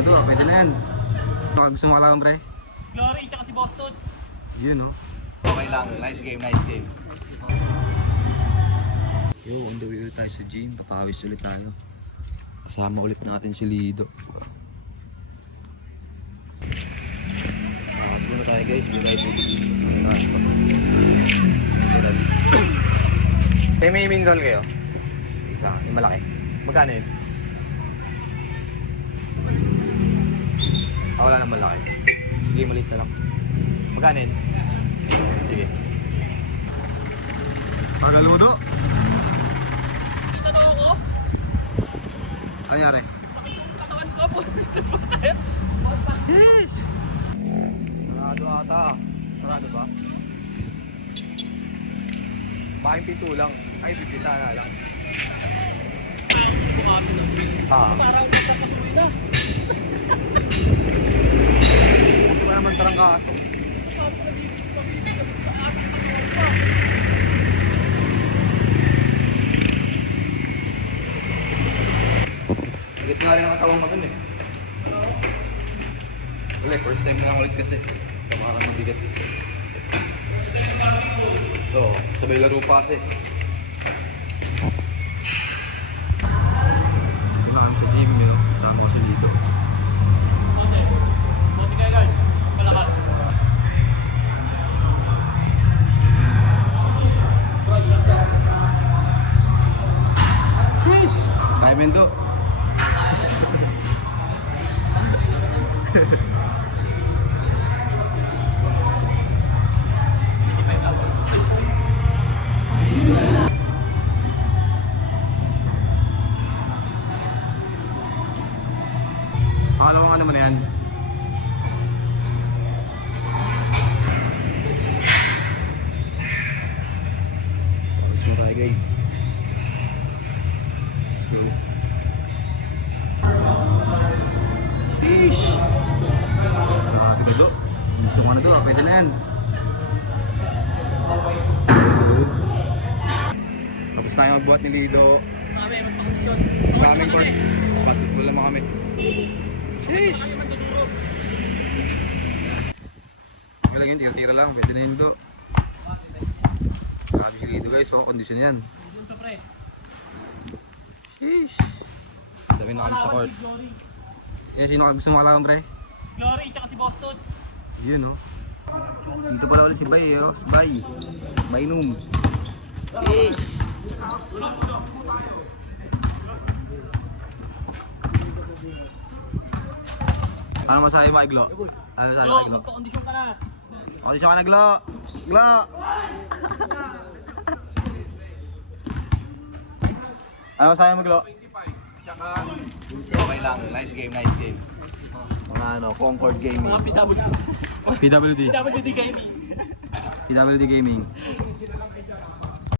ano to, pwede na yan. Baka gusto mo kalaman, pre? Glory, tsaka si Boss Toots. Yun, no? Okay lang, nice game, nice game. Yo, on the way ulit tayo sa gym. Papawis ulit tayo. Kasama ulit natin si Lido. Muna tayo guys, bigay tubig dito. May mineral kayo? Isa, yung malaki. Magkano yun? Wala nang malaki. Sige, maliit na lang. Magkano yun? Sige. Tagal mo do? Kita daw ako. Ano nangyari? Laki yung katawan ko po. Yes! Sarado ata. Sarado ba? Baka yung pinto lang. Ay, bisita na lang. Parang magpapasuloy na. Gusto ko naman tarangkaso. Higit nga rin ang katawang magun eh. Wala, first time lang ulit kasi. Mga mabigat. So, sabay laro pa kasi. Kumakan sa gym, yo. Kasama ko si Lido. Buti kayo guys. Malakas. Yes! Tayo mendo. Alam mo ano naman yan? Tapos mo tayo guys. Slow. Sheesh! Grabe do. Gusto mo na do, pwede na yan. Tapos tayo magbuhat ni Lido. Sabi, magpakondisyon. Kaming court. Basketball naman kami. Sheesh! Kami magduduro. Okay lang yun, tira-tira lang. Pwede na yun do. Sabi si Lido guys, makakondisyon yan. Punta pre. Sheesh! Dami na kami sa court. Glory. Eh, sino ka gusto mo kalaman, pre? Glory, tsaka si Boss Toots. Yun, no? Dito pala ulit si Bay, oh. Si Bay. Baynum. Sheesh! Ano masabi mo, Glo? Ano masabi Bro, mo, Glo? magpakondisyon ka na. Kondisyon ka na, Glo! Glo! Ano masabi mo, Glo? Okay lang, nice game, nice game. Mga ano, Concord Gaming. Mga PWD. PWD. PWD Gaming. PWD Gaming.